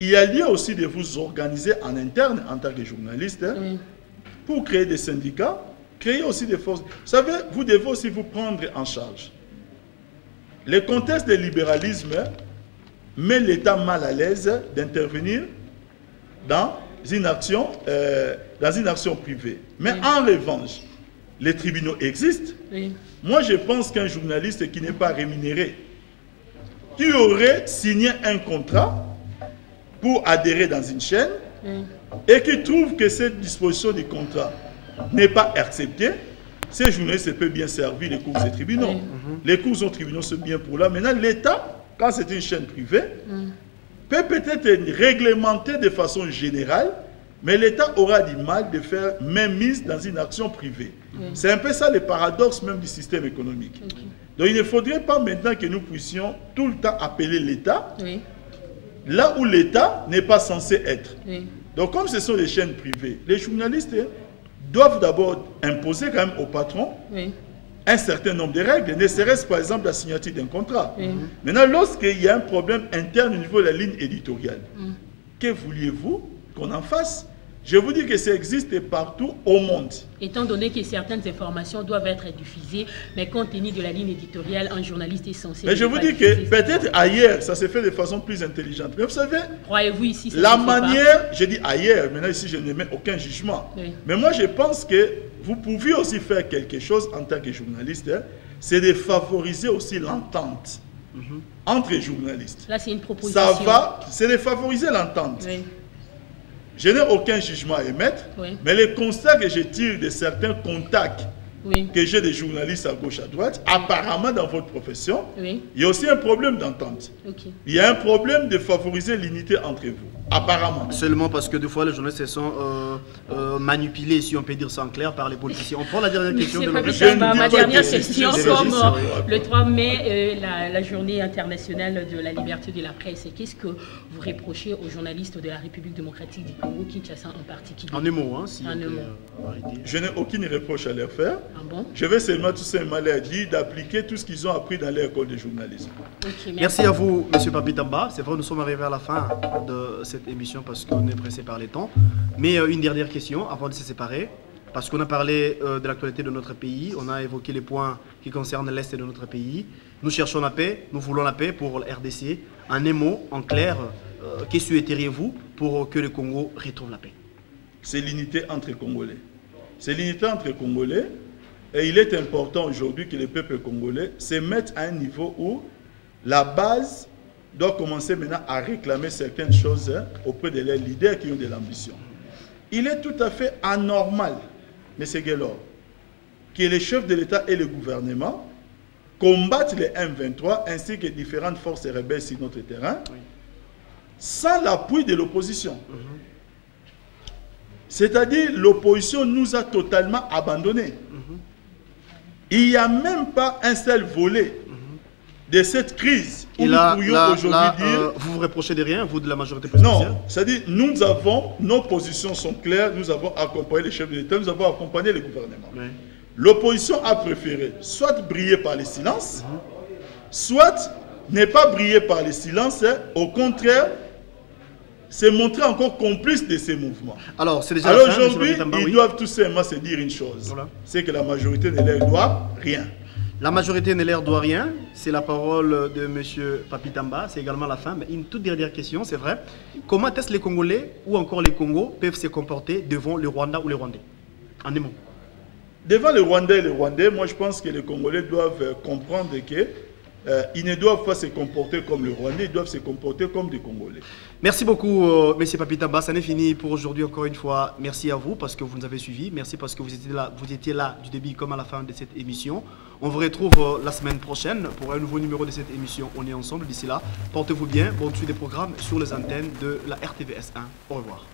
il y a lieu aussi de vous organiser en interne en tant que journaliste pour créer des syndicats, créer aussi des forces. Vous savez, vous devez aussi vous prendre en charge. Le contexte du libéralisme met l'État mal à l'aise d'intervenir dans une action privée. Mais en revanche, les tribunaux existent. Moi, je pense qu'un journaliste qui n'est pas rémunéré, qui aurait signé un contrat pour adhérer dans une chaîne et qui trouve que cette disposition du contrat n'est pas acceptée, ces journalistes peuvent bien servir les cours et tribunaux. Les cours et tribunaux sont bien pour là. Maintenant, l'État, quand c'est une chaîne privée, peut peut-être réglementer de façon générale, mais l'État aura du mal de faire mainmise dans une action privée. C'est un peu ça le paradoxe même du système économique. Donc il ne faudrait pas maintenant que nous puissions tout le temps appeler l'État là où l'État n'est pas censé être. Donc comme ce sont des chaînes privées, les journalistes doivent d'abord imposer quand même au patron un certain nombre de règles, ne serait-ce par exemple la signature d'un contrat. Maintenant, lorsqu'il y a un problème interne au niveau de la ligne éditoriale, que vouliez-vous qu'on en fasse? Je vous dis que ça existe partout au monde. Étant donné que certaines informations doivent être diffusées, mais compte tenu de la ligne éditoriale, un journaliste est censé... Mais je vous dis que peut-être ailleurs, ça se fait de façon plus intelligente. Mais vous savez, croyez-vous ici, la manière, je dis ailleurs, maintenant ici je n'émets aucun jugement. Mais moi je pense que vous pouvez aussi faire quelque chose en tant que journaliste, c'est de favoriser aussi l'entente entre les journalistes. Là c'est une proposition. Ça va, c'est de favoriser l'entente. Je n'ai aucun jugement à émettre, mais les constats que je tire de certains contacts que j'ai des journalistes à gauche, à droite, apparemment dans votre profession, il y a aussi un problème d'entente. Il y a un problème de favoriser l'unité entre vous, apparemment. Seulement parce que des fois les journalistes sont manipulés, si on peut dire ça en clair, par les politiciens. On prend la dernière question de ma dernière question, comme le 3 mai, la journée internationale de la liberté de la presse, qu'est-ce que vous reprochez aux journalistes de la République démocratique du Congo, Kinshasa en particulier? En un mot, hein, si je n'ai aucune reproche à leur faire. Je vais seulement tout simplement leur dire d'appliquer tout ce qu'ils ont appris dans l'école de journalisme. Merci à vous, M. Papi Tamba. C'est vrai, nous sommes arrivés à la fin de cette émission parce qu'on est pressé par les temps. Mais une dernière question avant de se séparer. Parce qu'on a parlé de l'actualité de notre pays, on a évoqué les points qui concernent l'Est de notre pays. Nous cherchons la paix, nous voulons la paix pour la RDC. En un mot, en clair, que souhaiteriez-vous pour que le Congo retrouve la paix? C'est l'unité entre Congolais. C'est l'unité entre Congolais. Et il est important aujourd'hui que le peuple congolais se mette à un niveau où la base doit commencer maintenant à réclamer certaines choses auprès de leurs leaders qui ont de l'ambition. Il est tout à fait anormal, M. Guélor, que les chefs de l'État et le gouvernement combattent les M23 ainsi que différentes forces rebelles sur notre terrain sans l'appui de l'opposition. C'est-à-dire l'opposition nous a totalement abandonnés. Il n'y a même pas un seul volet de cette crise où nous pourrions aujourd'hui dire... Vous vous reprochez de rien, vous de la majorité présidentielle? Non, c'est-à-dire nous avons, nos positions sont claires, nous avons accompagné les chefs de l'État, nous avons accompagné le gouvernement. L'opposition a préféré soit briller par le silence, soit ne pas briller par le silence, au contraire, se montrer encore complice de ces mouvements. Alors aujourd'hui, ils doivent tout simplement se dire une chose, c'est que la majorité ne leur doit rien. La majorité ne leur doit rien, c'est la parole de M. Papi Tamba, c'est également la fin. Mais une toute dernière question, c'est vrai. Comment est-ce que les Congolais ou encore les Congos peuvent se comporter devant le Rwanda ou les Rwandais? En un mot. Devant le Rwandais et les Rwandais, moi je pense que les Congolais doivent comprendre que ils ne doivent pas se comporter comme les Rwandais, ils doivent se comporter comme des Congolais. Merci beaucoup, M. Papi Tamba. Ça n'est fini pour aujourd'hui. Encore une fois, merci à vous parce que vous nous avez suivis. Merci parce que vous étiez là du début comme à la fin de cette émission. On vous retrouve la semaine prochaine pour un nouveau numéro de cette émission. On est ensemble. D'ici là, portez-vous bien. Bonne suite des programmes sur les antennes de la RTVS 1. Au revoir.